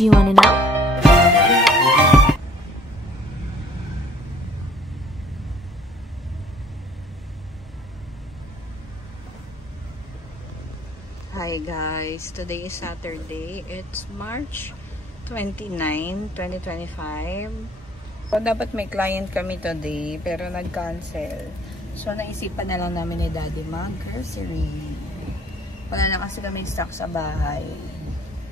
Do you wanna know? Hi guys, today is Saturday. It's March 29, 2025. So, dapat may client kami today pero nag-cancel. So naisipan na lang namin ni Daddy mag-grocery. Wala na kasi kami stock sa bahay.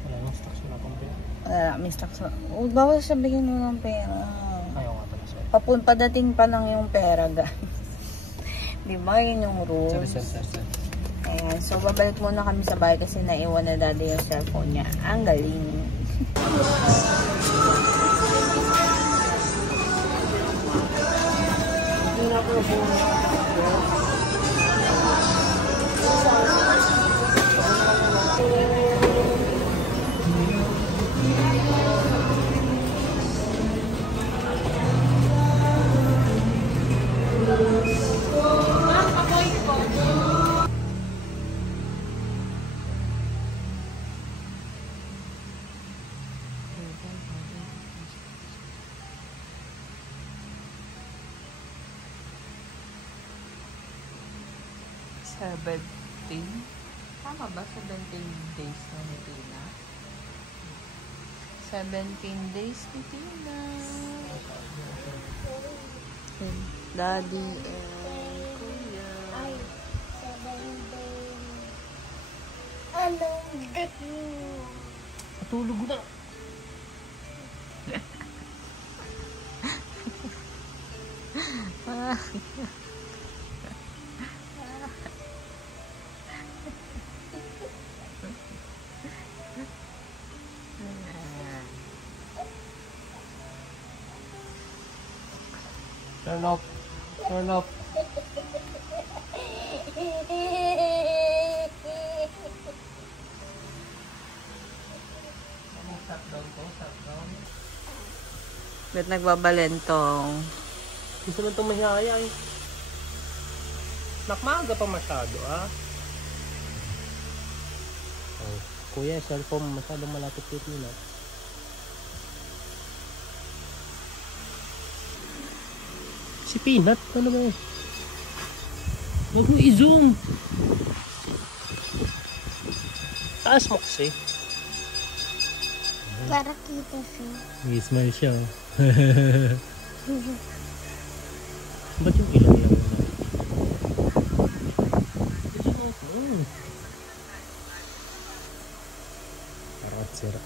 Wala nang stock sa lapang pera. Wala na kami stock sa... Oh, bawal sabihin mo ng pera. Ayaw nga pala sir. Padating pa lang yung pera guys. Diba yun yung rules? Sir. Ayan, so babalik muna kami sa bahay kasi naiwan na Daddy yung cellphone niya. Ang galing. Tama ba? 17 days na ni Tina? 17 days ni Tina. Daddy and Kuya. Ay, 7 days. Anong gabi? Matulog na. Turn off. Turn off. Stop down to. Stop down. Ba't nagbabalentong? Gusto mo itong mahiyaya eh. Nakmaaga pa masyado ah. Oh, kuya, cellphone masyadong malapit nila. Si Peanut, ano ba yun? Huwag mo i-zoom. Taas mo kasi. Para kita siya. May-smile siya. Ba't yung ilang lang na? Arat sira.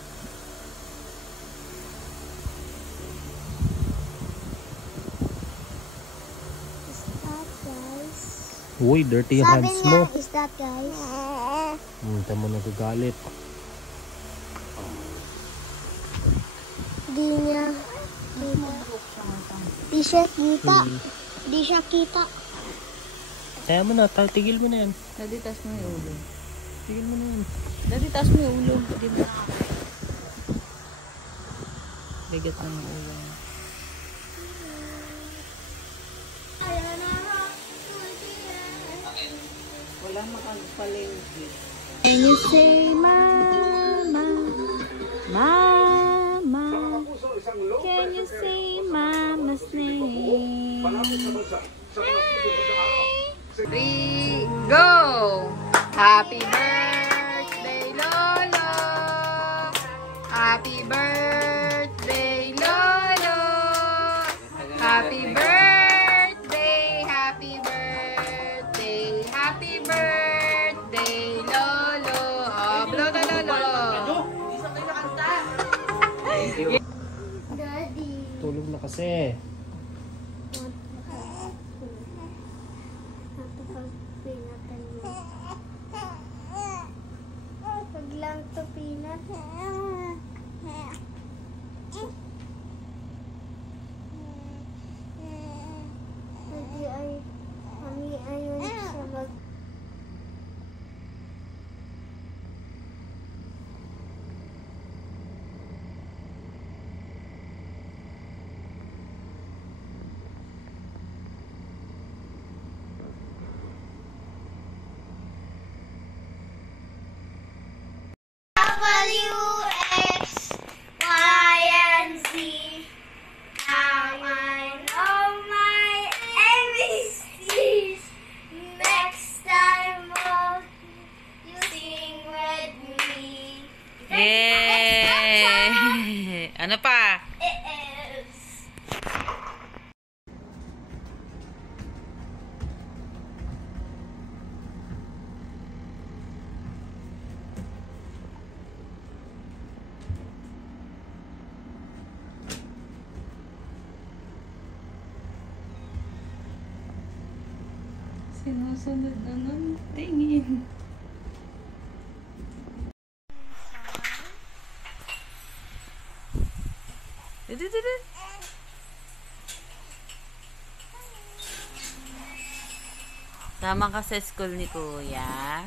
Uy, dirty yung hands mo. Is that guys? Munta mo nagagalit. Di niya kita. Di siya kita. Di siya kita. Kaya mo na, tigil mo na yan. Daddy, taas mo yung ulo. Tigil mo na yan. Daddy, taas mo yung ulo. Hindi mo. Bigat na yung ulo. Wala makagpalengke. Can you say mama, mama? Can you say mama's name? 3, go! Happy birthday, Lolo! Happy birthday, Lolo! Happy birthday, happy birthday, happy birthday, Lolo! Oh, blow na, Lolo! Daddy. Tulog na kasi. Pag lang to Peanut. Daddy ay kami ayun siya mag Ano pa? Sinusunod na nun. Tingin. Tama ka sa school ni Kuya.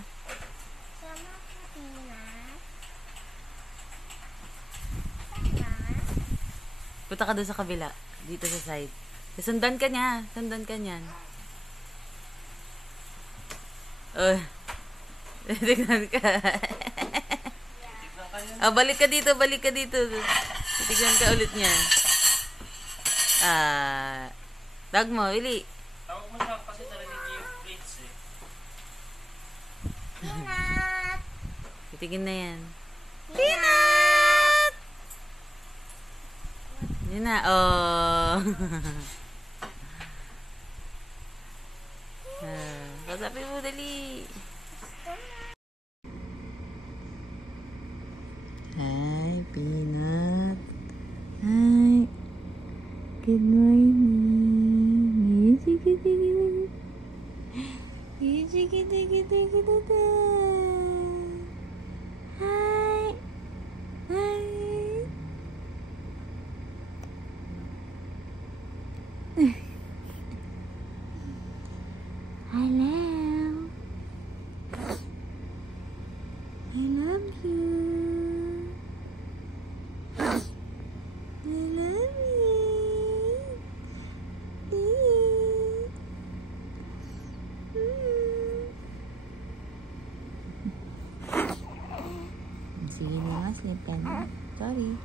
Punta ka doon sa kabila. Dito sa side. Sundan ka niya. Sundan ka niyan. Tignan ka. Balik ka dito. Balik ka dito. Tignan ka ulit niyan. Tag mo, Willy. Tawag mo siya kasi narinig yung plates eh. Titigin na yan. Peanut! Yun na. Oh. Kasapin mo dali. Hi, Peanut. Hi. Good morning. Hi. Hi. Hello. I love you. I love you. Sige na, sleep ka na. Sorry.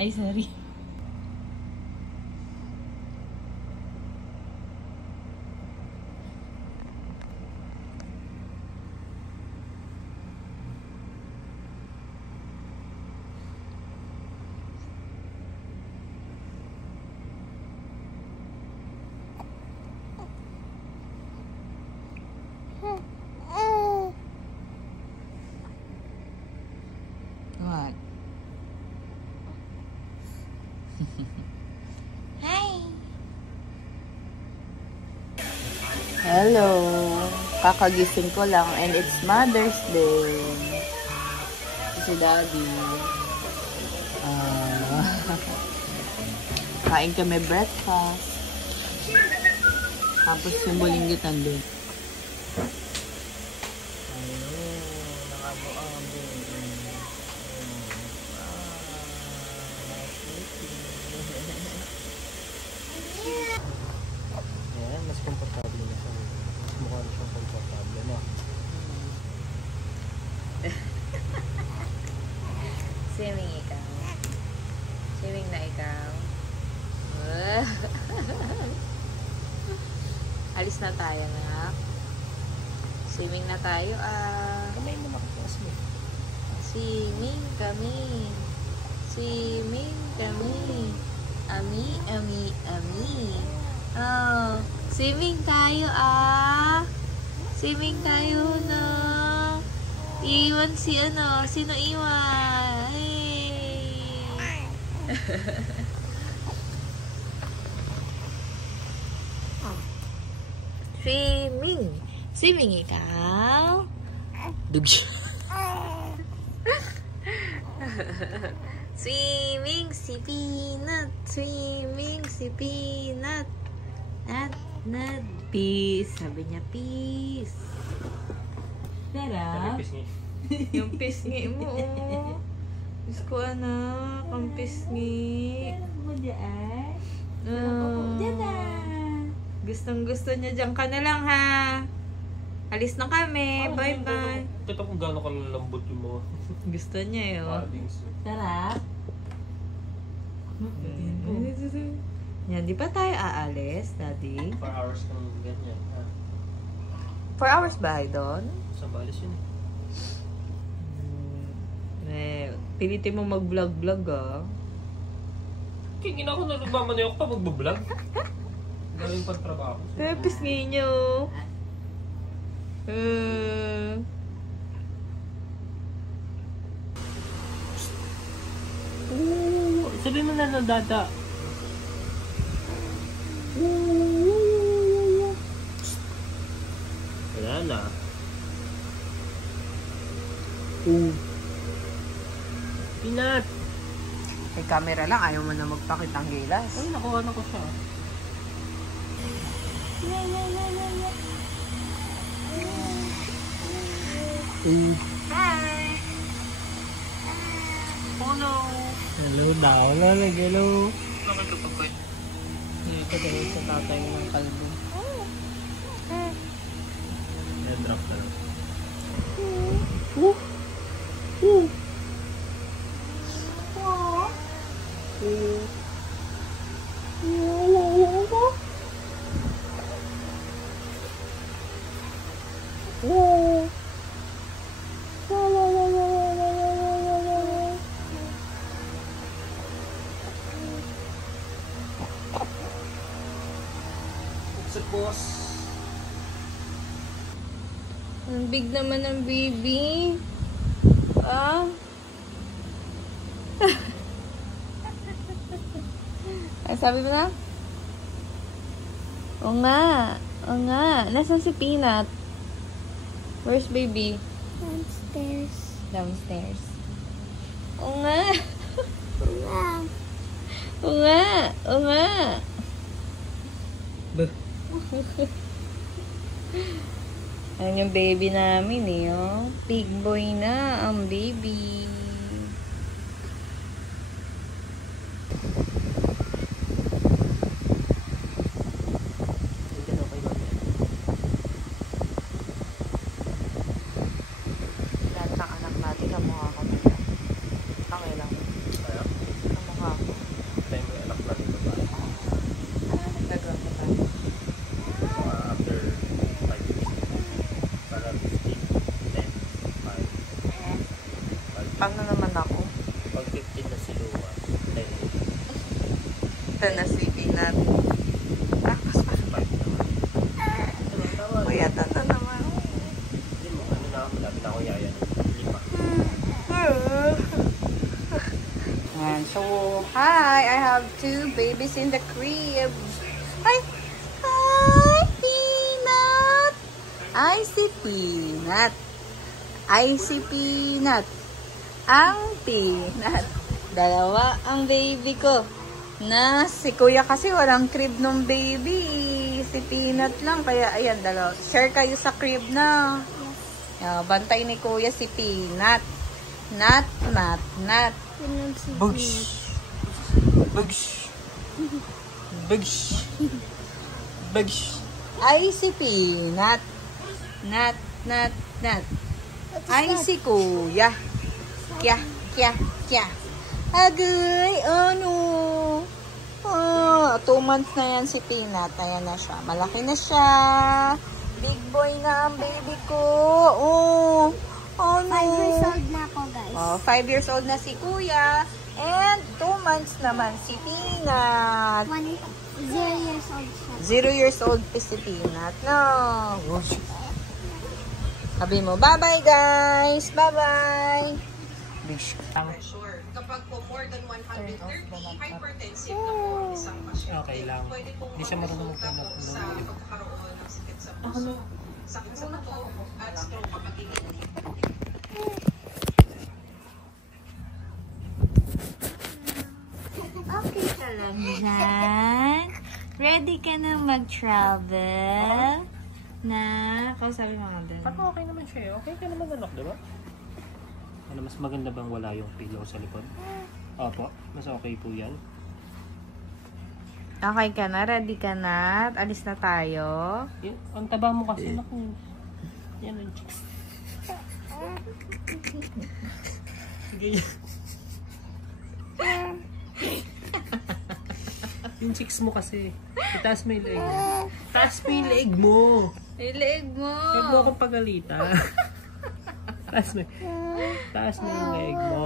Ay, sorry. What? Hi. Hello. Kakagising ko lang and it's Mother's Day. Si Daddy. Kain kami breakfast. Tapos yung bulingitan doon. Yan, mas komportable na siya. Mas mukha na siyang komportable na. Swimming ikaw. Swimming na ikaw. Alis na tayo, anak. Swimming na tayo, Kamay mo makakas mo. Swimming kami. Swimming kami. Ami, ami, ami. Oh, swimming tayo, Swimming tayo na. Iwan si ano, sino iwan? Hey. Swimming. Swimming ikaw. Dugsy. Swimming si Peanut. Swimming si Peanut. Not peace. Sabi niya peace. Sarap. Yung pisngi mo, oh. Diyos ko, anak. Ang pisngi. Ano mo dyan? Gustong gusto niya. Diyan ka na lang, ha? Alis na kami. Bye-bye. Kita kung gano'n kalalambot yung mga Gusto niya, eh, oh. paddings. Sarap. Yan, di ba tayo aalis, Daddy? 4 hours kang ganyan. 4 hours ba doon? Sa balis yun Pilitin mo mag-vlog-vlog ah. Tingin ako na nagmamanay ako pa mag-vlog. Galing pang trabaho. Pepis ninyo. Sabi mo na ng dada. Wala na. Pinat! May camera lang, ayaw mo na magpakitang gilas. Ay, nakuha na ko siya. Hi. Oh no! Hello daw, lalag, hello. Bakit ka pa dito dahil sa tatay ng kalbo. Drop na lang. Sa boss. Ang big naman ng baby. Ah? Ay, sabi mo na? Oo nga. Oo nga. Nasaan si Peanut? Where's baby? Downstairs. Downstairs. Oo nga. Wow. Oo nga. Oo nga. Ayan yung baby namin eh, oh. Big boy na ang baby. Lahat ng anak natin kamukha ko nila. Okay lang. Kaya? Kamukha ko. Tayo mo anak natin ba? Nag-grab na tayo. After 5 years. Para 15, 10, 5. Paano naman ako? Pag 15 na si Lua, 10. Ito na si Peanut. Tapos pa. 5 naman. Kuya, tata naman. Hindi mo, ano na, malapit na ako yaya. 5. And so, hi! I have 2 babies in the crib. Hi! Hi, Peanut! I see Peanut. I see Peanut. Ang Peanut. Dalawa ang baby ko. Na si Kuya kasi walang crib ng baby. Si Peanut lang. Kaya ayan, dalawa. Share kayo sa crib na. Bantay ni Kuya si Peanut. Nat. Yun si Bugs. Bugs. Bugs. Bugs. Ay, si Peanut. Nat. Ay, si Kuya. Kya. Agay, ano? 2 months na yan si Peanut. Ayan na siya. Malaki na siya. Big boy na ang baby ko. Oh, ano? 5 years old na ako, guys. 5 years old na si Kuya. And 2 months naman si Peanut. 0 years old siya. 0 years old pa si Peanut. No. Sabi mo, bye-bye guys. Bye-bye. Sure. Kapag po more than 130, hypertensive na po ang isang pasyente. Okay lang. Pwede po Hindi siya marunong magpapalit po sa pagkakaroon ng sakit sa puso, sakit sa bato, at stroke kapag iniinip. Okay ka lang dyan. Ready ka na mag-travel? Na, sabi mo nga din. Parang okay naman siya. Okay ka naman anak, diba? Ano, mas maganda bang wala yung pillow sa likod? Opo, mas okay po yan. Okay ka na? Ready ka na? Alis na tayo? Yung, ang taba mo kasi, naku. Yan ang chicks. Sige yan. Yung cheeks mo kasi. Itaas mo yung leg. Taas mo yung leg mo. Ilig mo. Huwag mo akong pagalitan. Taas mo yung leg mo.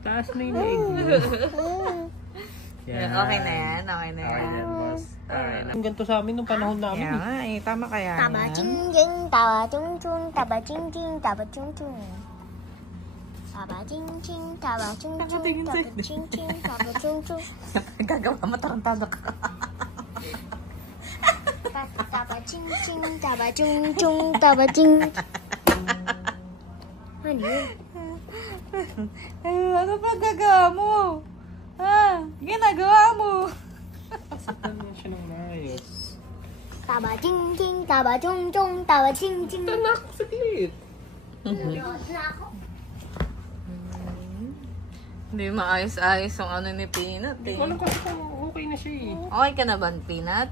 Taas mo yung leg mo. Yan. Okay na yan. Okay na Okay yan. yan, boss. Okay na. Yung ganito sa amin nung panahon namin. Kaya nga eh. Tama kaya Taba yan. ching ching, taba chung chung, taba ching ching, taba chung chung. Taba ching ching, taba chung chung, taba ching ching, taba chung chung. Gagawa mo, tarantado ka. Taba ching ching, taba chung chung, taba ching. Ano yun? Ano pa gagawa mo? Ha? Ginagawa mo. Saktan mo siya ng maayos. Taba ching ching, taba chung chung, taba ching ching. Tanak, saglit. Hindi maayos-ayos yung ano ni Peanut Hindi eh. ko alam kasi kung okay na siya eh. Okay ka na ba, Peanut?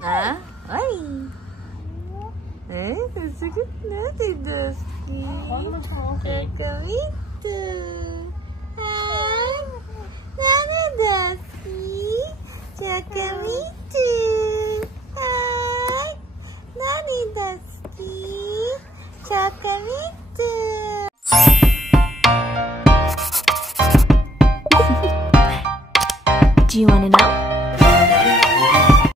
Ha? Ay! Eh, sasagot na si Dusty. Ano naman siya okay? Kakamito. Ay! Sana Dusty? Kakamito.